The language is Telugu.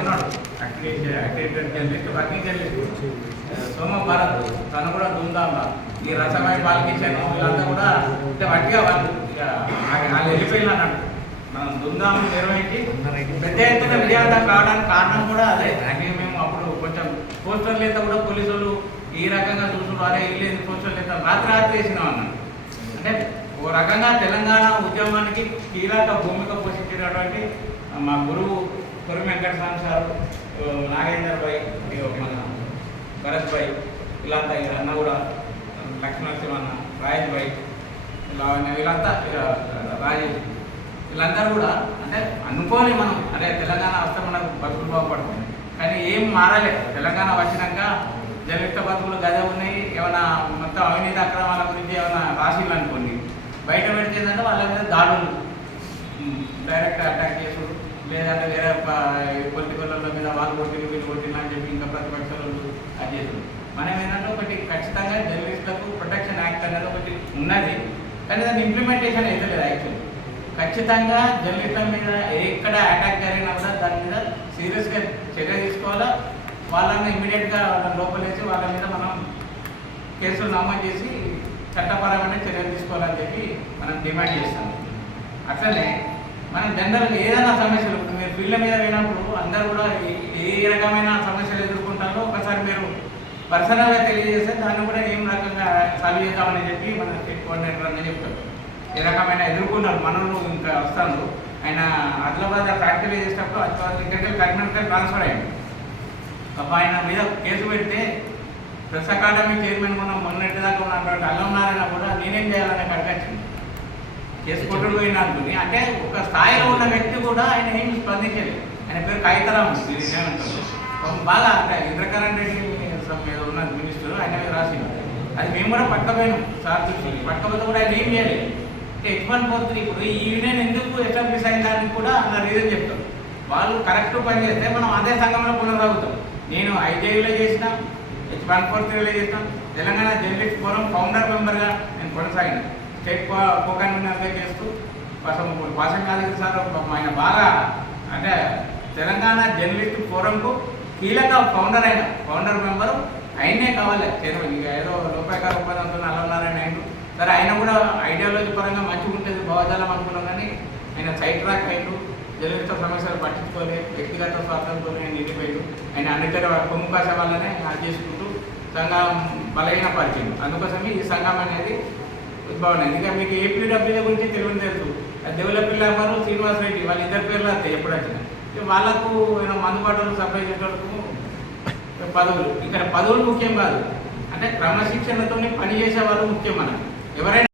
ఉన్నాడు అక్రిడేటెడ్ జర్నలిస్ట్ వర్కింగ్ జర్నలిస్ట్ సోమ భారత్ తను కూడా దుందాంబా ఈ రసమై బాలకిషన్ వీళ్ళంతా కూడా అంటే వట్టిగా వాళ్ళు వెళ్ళిపోయిన అన్నట్టు మనం దుందాం నిర్వహించి పెద్ద ఎత్తున విజయవంతం కావడానికి కారణం కూడా అదే. అంటే మేము అప్పుడు కొంచెం పోస్టర్లు అయితే కూడా పోలీసులు ఈ రకంగా చూసుకుంటారే వెళ్ళేది పోస్టర్లు అయితే రాత్రి వేసినాం అన్నాడు. అంటే ఓ రకంగా తెలంగాణ ఉద్యమానికి కీలక భూమిక పోషించినటువంటి మా గురువు కొరి వెంకటస్వామి సారు, నాగేందర్ భాయ్, మన భరత్ భాయ్, వీళ్ళంతా అన్న కూడా లక్ష్మణసింహన్న, రాజేష్ భాయ్, వీళ్ళంతా రాజేష్, వీళ్ళందరూ కూడా అంటే అనుకోని మనం అంటే తెలంగాణ వస్తే మనకు బతుకులు బాగుపడుతుంది. కానీ ఏం మారలేదు. తెలంగాణ వచ్చినాక జర్నలిస్ట్ బతుకులు గదే ఉన్నాయి. ఏమైనా మొత్తం అవినీతి అక్రమాల గురించి ఏమైనా రాసిళ్ళు అనుకోండి, బయట పెడితే ఏంటంటే వాళ్ళ మీద దాడులు, డైరెక్ట్ అటాక్ చేసుడు, లేదంటే వేరే పొలిటికల్ మీద వాళ్ళు కొట్టిలు వీళ్ళు కొట్టిలు అని చెప్పి ఇంకా ప్రతిపక్షాలు అది చేసుడు. మనం ఏంటంటే ఒకటి ఖచ్చితంగా జర్నలిస్టులకు ప్రొటెక్షన్ యాక్ట్ అనేది ఒకటి ఉన్నది, కానీ దాని ఇంప్లిమెంటేషన్ అయితే లేదు. యాక్చువల్లీ ఖచ్చితంగా జర్నలిస్టుల మీద ఎక్కడ అటాక్ జరిగినా కూడా దాని మీద సీరియస్గా చర్య తీసుకోవాలా. వాళ్ళని ఇమీడియట్గా వాళ్ళని లోపలేసి వాళ్ళ మీద మనం కేసులు నమోదు చేసి చట్టపరమైన చర్యలు తీసుకోవాలని చెప్పి మనం డిమాండ్ చేస్తాం. అట్లనే మనం జనరల్గా ఏదైనా సమస్యలు మీరు ఫీల్డ్ మీద పోయినప్పుడు అందరూ కూడా ఏ రకమైన సమస్యలు ఎదుర్కొంటారో ఒకసారి మీరు పర్సనల్గా తెలియజేస్తే దాన్ని కూడా ఏం రకంగా సాల్వ్ చేద్దామని చెప్పి మన స్టేట్ కోఆర్డినేటర్ అని చెప్తారు. ఏ రకమైన ఎదుర్కొన్నారు మనలు ఇంకా వస్తాను. ఆయన ఆదిలాబాద్ ఫ్యాక్టరీ చేసేటప్పుడు ఆదిలాబాద్ ఇక్కడికి కరీంనగర్ ట్రాన్స్ఫర్ అయ్యింది. ఆయన మీద కేసు పెడితే ప్రెస్ అకాడమీ చైర్మన్ కూడా మొన్నటి దాకా ఉన్నటువంటి అల్లంనారాయణ కూడా నేనేం చేయాలనే కడగచ్చింది. కేసు కొట్టుడు పోయినా అనుకుని అంటే ఒక స్థాయిలో ఉన్న వ్యక్తి కూడా ఆయన ఏం స్పందించలేదు. ఆయన పేరు కాగితరాం బాగా అంటే ఇంద్రకరణ్ రెడ్డి ఉన్న మినిస్టర్ ఆయన మీద రాసింది. అది మేము కూడా పట్టకపోయినాం సార్ చూసి, పట్టకపోతే కూడా ఆయన ఏం చేయలేదు. అంటే H143 ఇప్పుడు ఈ యూనియన్ ఎందుకు ఎస్టాబ్లిష్ అయిన దానికి కూడా అన్న రీజన్ చెప్తాం. వాళ్ళు కరెక్ట్ పని చేస్తే మనం అదే సంఘంలో పునరాగుతాం. నేను ఐజేయూలో చేసిన, H143లో చేసిన, తెలంగాణ జర్నలిస్ట్ ఫోరం ఫౌండర్ మెంబర్గా నేను కొనసాగిన, స్టేట్ కో-కన్వీనర్గా చేస్తూ వాసంగాదికి సార్ ఆయన బాగా అంటే తెలంగాణ జర్నలిస్ట్ ఫోరంకు కీలక ఫౌండర్ మెంబరు ఆయనే కావాలి చైర్మన్. ఇక ఏదో రూపాయకార ఒప్పందంతో అల్లన్నారని ఆయన సరే ఆయన కూడా ఐడియాలజీ పరంగా మంచిగా ఉంటుంది భావజాలం అనుకున్నాం. కానీ ఆయన సైడ్ ట్రాక్ అయ్యిండు, జర్నలిస్ట్ సమస్యలు పట్టించుకోలేదు, వ్యక్తిగత స్వార్థంతో నిండిపోయాడు. ఆయన అన్నితర కొమ్ముకాశ వల్లనే అది చేసుకుంటూ సంఘం బలహీన పరిచయం. అందుకోసమే ఈ సంఘం అనేది ఉద్భవమైంది. ఇంకా మీకు ఏపీడబ్ల్యూల గురించి తెలుసు. దేవులపిల్ల అమ్మారు, శ్రీనివాస్ రెడ్డి, వాళ్ళ ఇద్దరు పేర్లు వస్తాయి ఎప్పుడు వచ్చినా. వాళ్ళకు మందుబాటులు సప్లై చేసేటప్పుడు పదవులు, ఇక్కడ పదవులు ముఖ్యం కాదు, అంటే క్రమశిక్షణతో పనిచేసే వాళ్ళు ముఖ్యం. మనకు ఎవరైనా